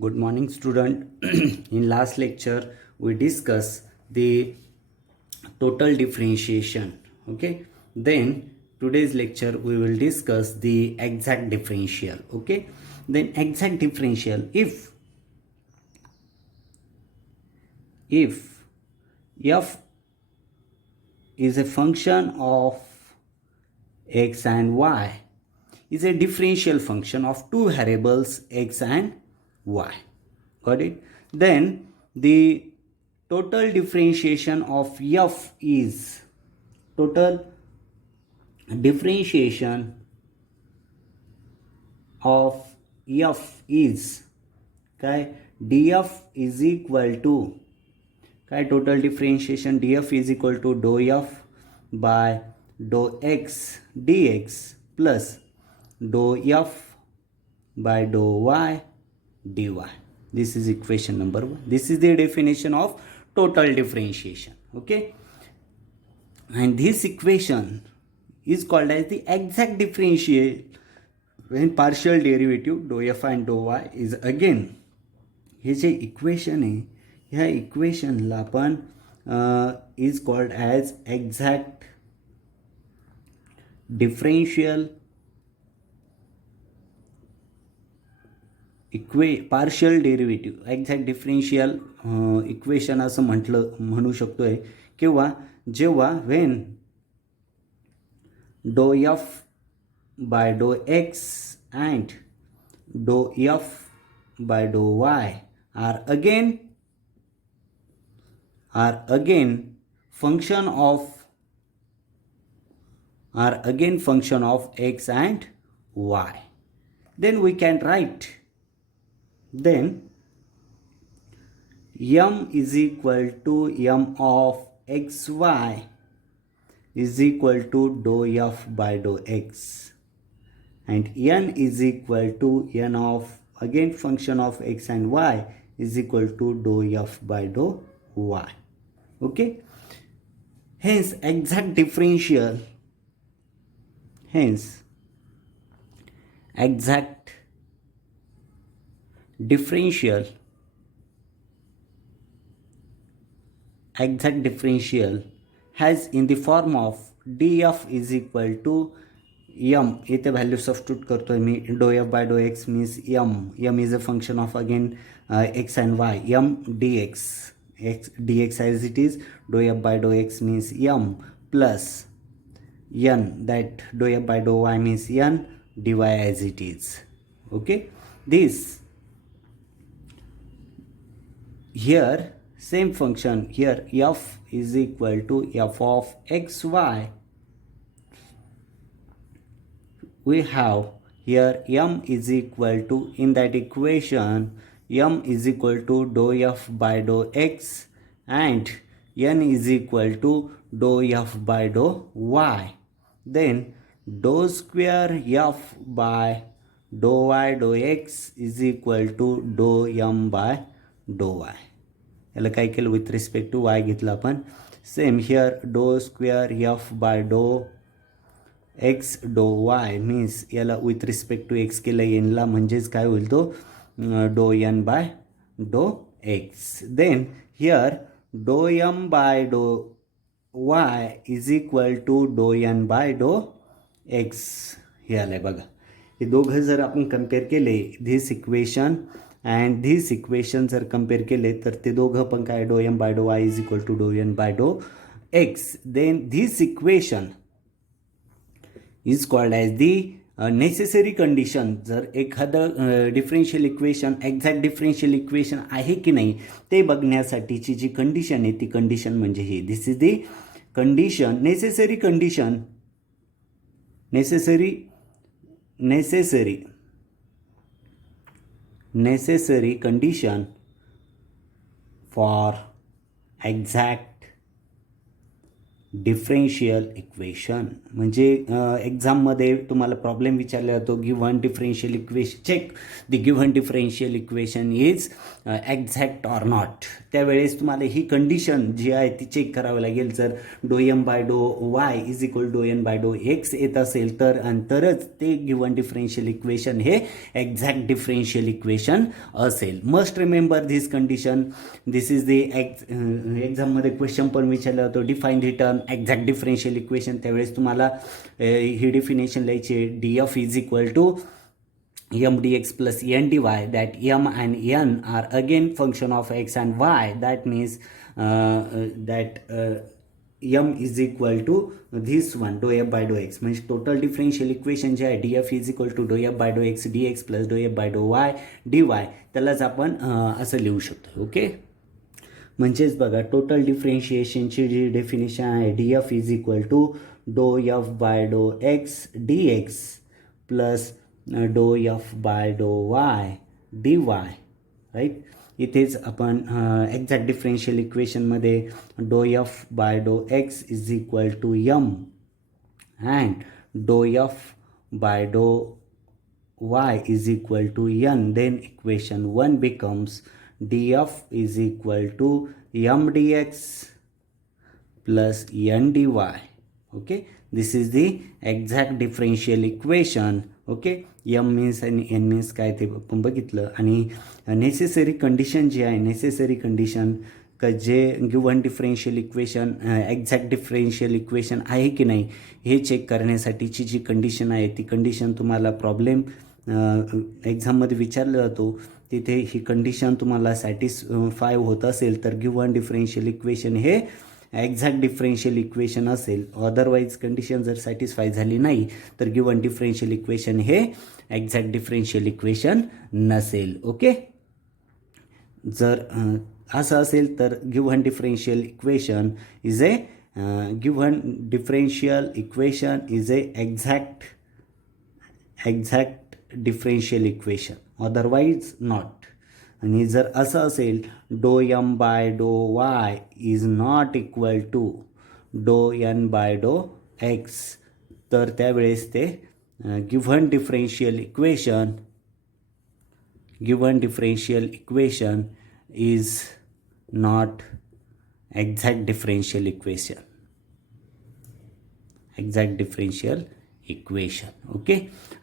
Good morning, student. In last lecture, we discussed the total differentiation. Okay. Then today's lecture we will discuss the exact differential. Okay. Then exact differential, if f is a function of x and y, is a differential function of two variables x and y. Got it? Then the total differentiation of f is total differentiation of f is काय df is equal to काय total differentiation df is equal to dou f by dou x dx plus dou f by dou y dy. This is equation number 1. This is the definition of total differentiation. Okay, and this equation is called as the exact differential when partial derivative dou f and dou y is again, हे जे equation आहे ह्या इक्वेशनला आपण is called as exact differential partial derivative exact differential equation असं म्हणू शकतोय. किंवा जेव्हा वेन डो एफ बाय डो x and dou f by डो y are again function of x and y, then we can write then m is equal to m of xy is equal to dou f by dou x, and n is equal to n of again function of x and y is equal to dou f by dou y. Okay, hence exact differential has in the form of df is equal to m. इथे value substitute करतोय मी. डो f by डो x means m is a function of again x and y, m dx as it is. Dou f by dou x means m plus n, that dou f by dou y means n dy as it is. Okay, this here same function here f is equal to f of xy. We have here m is equal to, in that equation m is equal to dou f by dou x and n is equal to dou f by dou y. Then dou square f by dou y dou x is equal to dou m by dou y. याला काय केलं, with respect to y घेतलं आपण. Same here dou square f by dou x dou y means याला with respect to x केलं एनला, म्हणजेच काय होईल तो डो एन बाय डो x. Then here dou M by डो वाय इज इक्वल टू डो एन बाय डो एक्स हे आलंय बघा. हे दोघं जर आपण कम्पेअर केले, this equation and this equation जर कम्पेअर केले तर ते दोघं पण काय, डो एम बाय डो वाय इज इक्वल टू डो एन बाय डो x. Then this equation is called as the necessary condition. जर एखादं differential equation exact differential equation आहे की नाही ते बघण्यासाठीची जी कंडिशन आहे ती कंडिशन म्हणजे ही. This is the condition, necessary condition, necessary condition for exact differential equation. म्हणजे एक्झाममध्ये तुम्हाला प्रॉब्लेम विचारला जातो, given differential equation check the given differential equation is exact or not. त्यावेळेस तुम्हाला ही कंडिशन जी आहे ती चेक करावी लागेल. जर डो एम बाय डो Y is equal dou N by डो एक्स येत असेल तर आणि तरच ते गिव्हन डिफरेन्शियल इक्वेशन हे एक्झॅक्ट डिफरेन्शियल इक्वेशन असेल. Must remember this condition. This is the एक्झाममध्ये क्वेश्चन पण विचारला जातो, define the term exact differential equation. त्यावेळेस तुम्हाला ही डेफिनेशन लिहायची, D F is equal to m dx plus n dy, that m and n are again function of x and y. That means that m is equal to this one, dou f by dou x. म्हणजे total differential equation जे आहे df is equal to dou f by dou x dx plus dou f by dou y dy, त्यालाच आपण असं लिहू शकतो. Okay, म्हणजेच बघा टोटल डिफरेन्शिएशनची जी डेफिनेशन आहे df is equal to dou f by dou x dx plus dou f by डो वाय डी वाय. राईट, इथेच आपण एक्झॅक्ट डिफरेन्शियल इक्वेशनमध्ये डो एफ बाय डो x is equal to m and dou f by डो Y is equal to n. Then equation 1 becomes d F is equal to m D x plus n d Y. Okay, this is the exact differential equation. Okay, M means आणि N means काय ते आपण बघितलं. आणि necessary condition जी आहे, necessary condition का जे given differential equation exact differential equation आहे की नाही हे चेक करण्यासाठीची जी कंडिशन आहे ती कंडिशन तुम्हाला प्रॉब्लेम एक्झाममध्ये विचारलं जातो. तिथे ही कंडिशन तुम्हाला सॅटिस्फाय होत असेल तर गिव्हन डिफरेन्शियल इक्वेशन हे एक्झॅक्ट डिफरेन्शियल इक्वेशन असेल. अदरवाईज कंडिशन जर सॅटिस्फाय झाली नाही तर गिव्हन डिफरेन्शियल इक्वेशन हे एक्झॅक्ट डिफरेन्शियल इक्वेशन नसेल. ओके, जर असं असेल तर given differential equation is a given differential equation is a exact differential equation, otherwise not. आणि जर असं असेल डो एम बाय डो Y is not equal to डो एन बाय डो एक्स, तर त्यावेळेस ते given differential equation is not exact differential equation. Okay,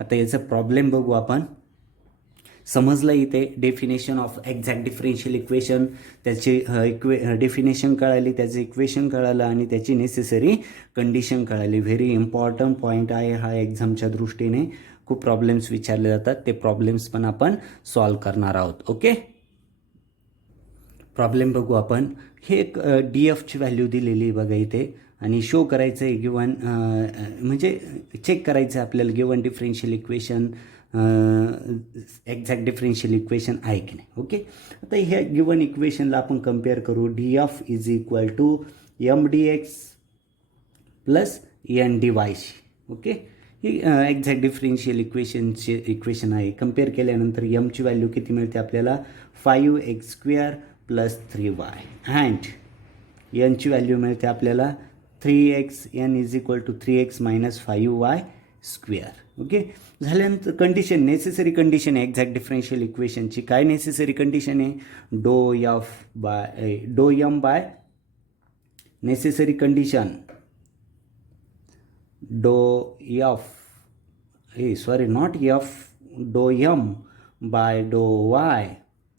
आता याचा प्रॉब्लेम बघू आपण. समजलं इथे definition of exact differential equation, त्याची डेफिनेशन कळाली, त्याचं इक्वेशन कळालं आणि त्याची नेसेसरी कंडिशन कळाली. व्हेरी इम्पॉर्टंट पॉईंट आहे हा एक्झामच्या दृष्टीने. खूप प्रॉब्लेम्स विचारले जातात, ते प्रॉब्लेम्स पण आपण सॉल्व करणार आहोत. ओके, प्रॉब्लेम बघू आपण. हे एक डी एफची व्हॅल्यू दिलेली बघा इथे आणि शो करायचं आहे गिव्हन, म्हणजे चेक करायचं आहे आपल्याला given differential equation exact differential equation आहे की नाही. ओके, आता ह्या गिव्हन इक्वेशनला आपण कम्पेअर करू. D F is equal to m d x plus N d वायशी. ओके, ही एक्झॅक्ट डिफरेन्शियल इक्वेशन आहे. कम्पेअर केल्यानंतर एमची व्हॅल्यू किती मिळते आपल्याला 5x² plus 3y and एनची value मिळते आपल्याला 3x, n is equal to 3x minus 5y². Okay, झाल्यानंतर कंडिशन, नेसेसरी कंडिशन आहे एक्झॅक्ट डिफरेन्शियल इक्वेशनची. काय नेसेसरी कंडिशन आहे? Dou M by necessary condition dou M by डो वाय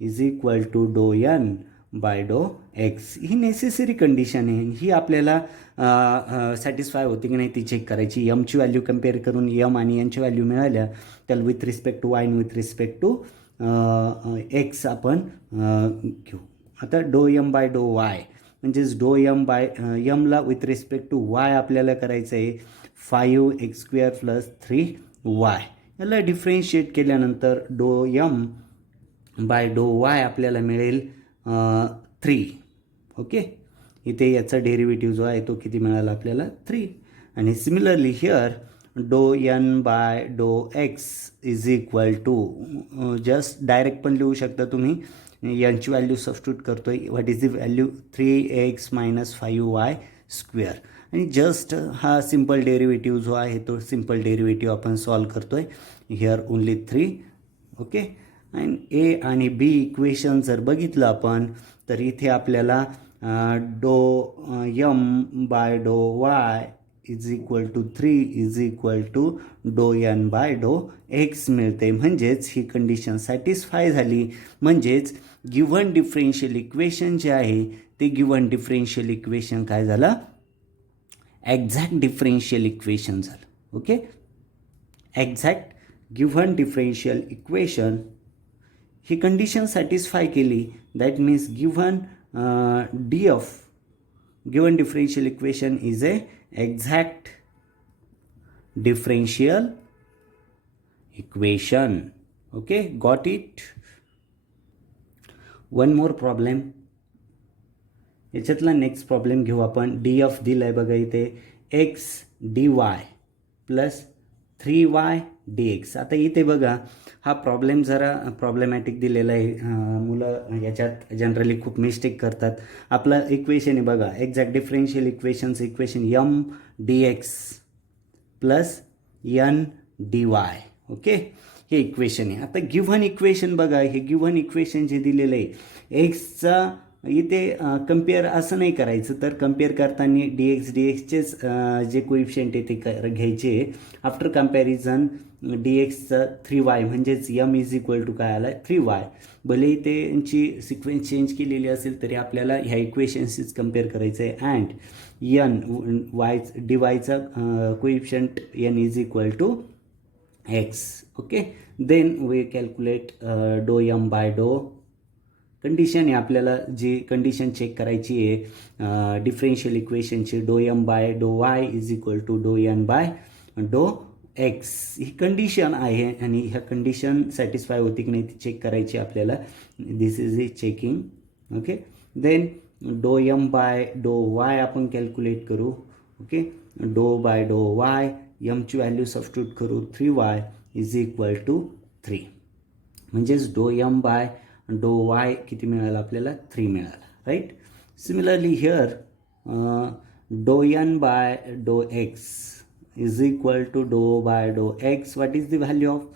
इज इक्वल टू डो N by डो एक्स. ही necessary condition आहे. ही आपल्याला सॅटिस्फाय होते की नाही ती चेक करायची. एमची व्हॅल्यू कम्पेअर करून एम आणि एनची व्हॅल्यू मिळाल्या त्याला विथ रिस्पेक्ट टू वाय आणि विथ रिस्पेक्ट टू एक्स आपण घेऊ. आता डो एम बाय डो वाय म्हणजेच डो एम बाय एमला विथ रिस्पेक्ट टू वाय आपल्याला करायचं आहे 5x² प्लस 3y. याला डिफरेन्शिएट केल्यानंतर डो एम बाय डो वाय आपल्याला मिळेल 3. ओके, इथे याचा डेरिव्हेटिव्ह जो आहे तो किती मिळाला आपल्याला 3. आणि सिमिलरली हिअर डो एन बाय डो x is equal to just direct पण लिहू शकता तुम्ही. यांची व्हॅल्यू सबस्टिट्यूट करतोय. What is the value 3x minus 5y² आणि जस्ट हा सिम्पल डेरिव्हेटिव्ह जो आहे तो सिम्पल डेरिव्हेटिव्ह आपण सॉल्व करतो आहे. Here only 3. Okay. And A आणि बी इक्वेशन जर बघितलं आपण तर इथे आपल्याला डो यम बाय डो Y is equal to 3 is equal to डो एन बाय डो एक्स मिळते. म्हणजेच ही कंडिशन सॅटिस्फाय झाली. म्हणजेच गिव्हन डिफरेन्शियल इक्वेशन जे आहे ते गिव्हन डिफरेन्शियल इक्वेशन काय झालं, एक्झॅक्ट डिफरेन्शियल इक्वेशन झालं. Okay. Exact given differential equation ही कंडिशन सॅटिस्फाय केली. That means given D of given differential equation is a exact differential equation. Okay, got it. One more problem. याच्यातला next problem घेऊ आपण. D of दिलाय बघा इथे x D Y plus 3y dx. आता इथे बघा हा प्रॉब्लेम जरा प्रॉब्लेमॅटिक दिलेला आहे. मुलं याच्यात जनरली खूप मिस्टेक करतात. आपलं इक्वेशन आहे बघा एक्झॅक्ट डिफरेन्शियल इक्वेशनचं equation M D x plus N D Y. Okay, हे इक्वेशन आहे. आता गिव्हन इक्वेशन बघा, हे गिव्हन इक्वेशन जे दिलेलं आहे एक्सचा इथे कम्पेअर असं नाही करायचं, तर कम्पेअर करताना डी एक्सचेच जे कोइफिशियंट आहे ते घ्यायचे. आफ्टर कम्पॅरिझन डी एक्सचा 3y म्हणजेच यम इज इक्वल टू काय आला 3y. भले इथे यांची सिक्वेन्स चेंज केलेली असेल तरी आपल्याला ह्या इक्वेशन्सच कम्पेअर करायचं आहे. अँड यन वाय डी वायचा coefficient N is equal to X. Okay, then we calculate do M by do. Condition आहे आपल्याला जी कंडिशन चेक करायची आहे डिफरेन्शियल इक्वेशनची. डो एम बाय डो वाय इज इक्वल टू डो एन बाय डो x. ही कंडिशन आहे आणि ह्या कंडिशन सॅटिस्फाय होती की नाही ती चेक करायची आपल्याला. This is the checking. Okay, then do M by डो वाय आपण कॅल्क्युलेट करू. ओके, डो बाय डो वाय एमची व्हॅल्यू सबस्टिट्यूट करू 3y इज इक्वल टू 3. म्हणजेच डो एम बाय डो वाय किती मिळालं आपल्याला 3 मिळालं. राईट. सिमिलरली हिअर डो एन बाय डो x is equal to do by डो X. What is the value of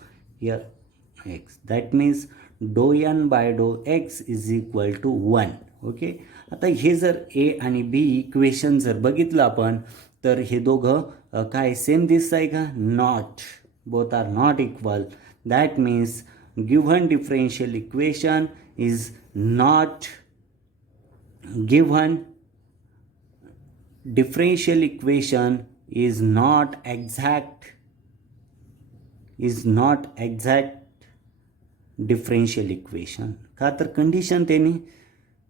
here X. That means do N by डो x is equal to 1. Okay, आता हे जर ए आणि बी इक्वेशन जर बघितलं आपण तर हे दोघं काय सेम दिसत आहे का. Not. Both are not equal. That means given differential equation is not given differential equation is not exact differential equation. का तर कंडिशन त्यांनी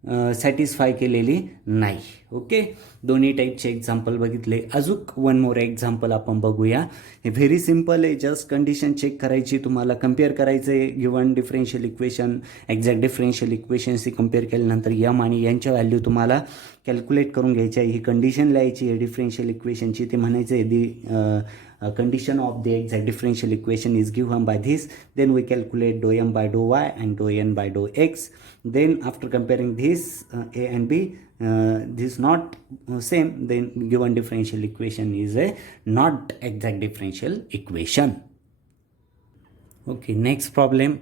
सॅटिस्फाय केलेली नाही. ओके, दोन्ही टाईपचे एक्झाम्पल बघितले. अजून वन मोर एक्झाम्पल आपण बघूया. हे व्हेरी सिम्पल आहे. जस्ट कंडिशन चेक करायची, तुम्हाला कम्पेअर करायचं आहे given differential equation exact differential इक्वेशनशी कम्पेअर केल्यानंतर यम आणि यांच्या व्हॅल्यू तुम्हाला कॅल्क्युलेट करून घ्यायची आहे. ही कंडिशन लिहायची आहे डिफरेन्शियल इक्वेशनची. ते म्हणायचं आहे दी condition of the exact differential equation is given by this. Then we calculate dou m by dou y and dou n by dou x. Then after comparing this a and b, this not same, then given differential equation is a not exact differential equation. Okay, next problem.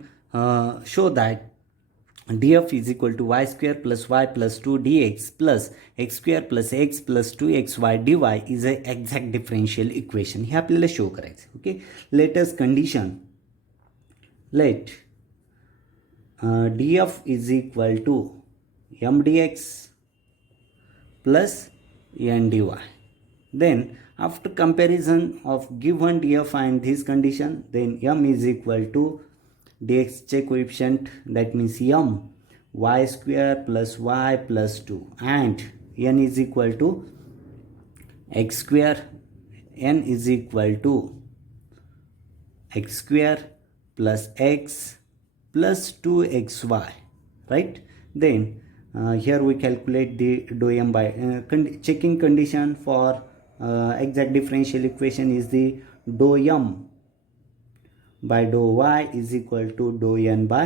Show that df is equal to y square plus y plus 2 dx plus x square plus x plus 2xy dy is a exact differential equation. हे आपल्याला show करायचं. Okay, let us condition let df is equal to m dx plus n dy. Then after comparison of given df and this condition, then m is equal to dx चे coefficient, that means m y square plus y plus 2 and n is equal to x square. n is equal to x square plus x plus 2xy. Right. Then here we calculate the dou m by checking condition for exact differential equation is the dou m by dou y is equal to dou n by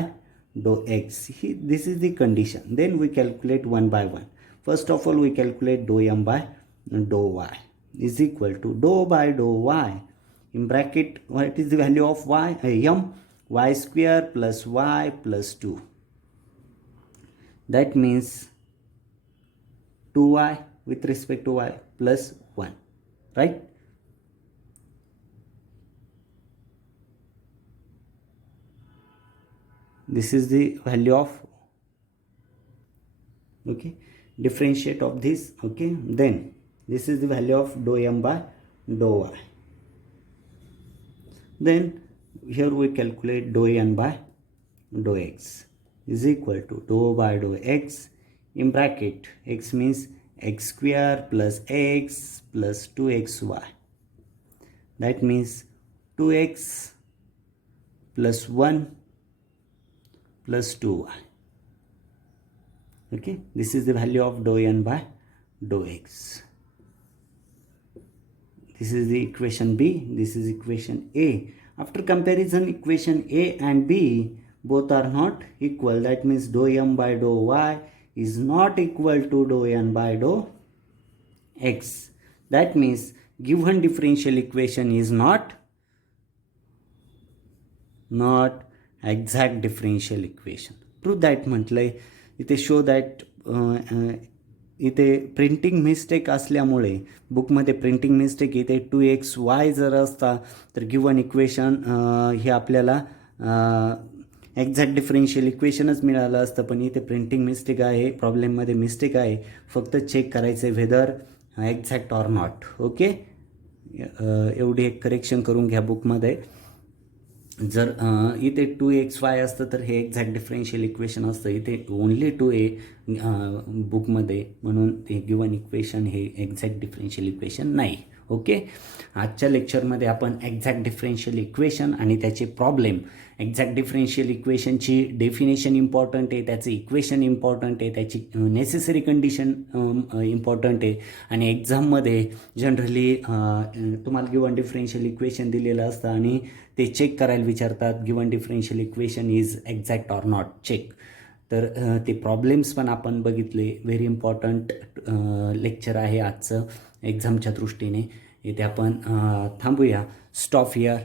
dou x. This is the condition. Then we calculate one by one. First of all, we calculate dou m by dou y is equal to dou by dou y. In bracket, what is the value of y? M, y square plus y plus 2. That means 2y with respect to y plus 1, right? This is the value of, okay, differentiate of this, okay. Then this is the value of dou m by dou y. Then here we calculate dou n by dou x is equal to dou by dou x. In bracket, x means x square plus x plus 2xy. That means 2x plus 1 plus 2y. Okay, this is the value of dou n by dou x. This is the equation B, this is equation A. After comparison, equation A and B both are not equal. That means dou m by dou y is not equal to dou n by dou x. That means given differential equation is not exact differential equation. Prove that म्हटलंय इथे. Show that इथे printing mistake असल्यामुळे बुकमध्ये printing mistake इथे 2xy जर असता तर given equation हे आपल्याला एक्झॅक्ट डिफरन्शियल इक्वेशनच मिळालं असतं. पण इथे प्रिंटिंग मिस्टेक आहे, प्रॉब्लेममध्ये मिस्टेक आहे. फक्त चेक करायचं आहे whether exact or not. Okay, एवढी एक करेक्शन करून घ्या बुकमध्ये. जर इथे 2xy असतं तर हे एक्झॅक्ट डिफरन्शियल इक्वेशन असतं. इथे ओनली 2a बुकमध्ये, म्हणून ते गिवन इक्वेशन हे एक्झॅक्ट डिफरन्शियल इक्वेशन नाही. ओके, आजच्या लेक्चरमध्ये आपण एक्झॅक्ट डिफरन्शियल इक्वेशन आणि त्याचे प्रॉब्लेम, एक्झॅक्ट डिफरन्शियल इक्वेशनची डेफिनेशन इम्पॉर्टंट आहे, त्याचं इक्वेशन इम्पॉर्टंट आहे, त्याची नेसेसरी कंडिशन इम्पॉर्टंट आहे. आणि एक्झाममध्ये जनरली तुम्हाला गिवन डिफरन्शियल इक्वेशन दिलेलं असतं आणि ते चेक करायला विचारतात, given differential equation is exact or not, check. तर ते प्रॉब्लेम्स पण आपण बघितले. व्हेरी इम्पॉर्टंट लेक्चर आहे आजचं एक्झामच्या दृष्टीने. इथे आपण थांबूया. Stop here.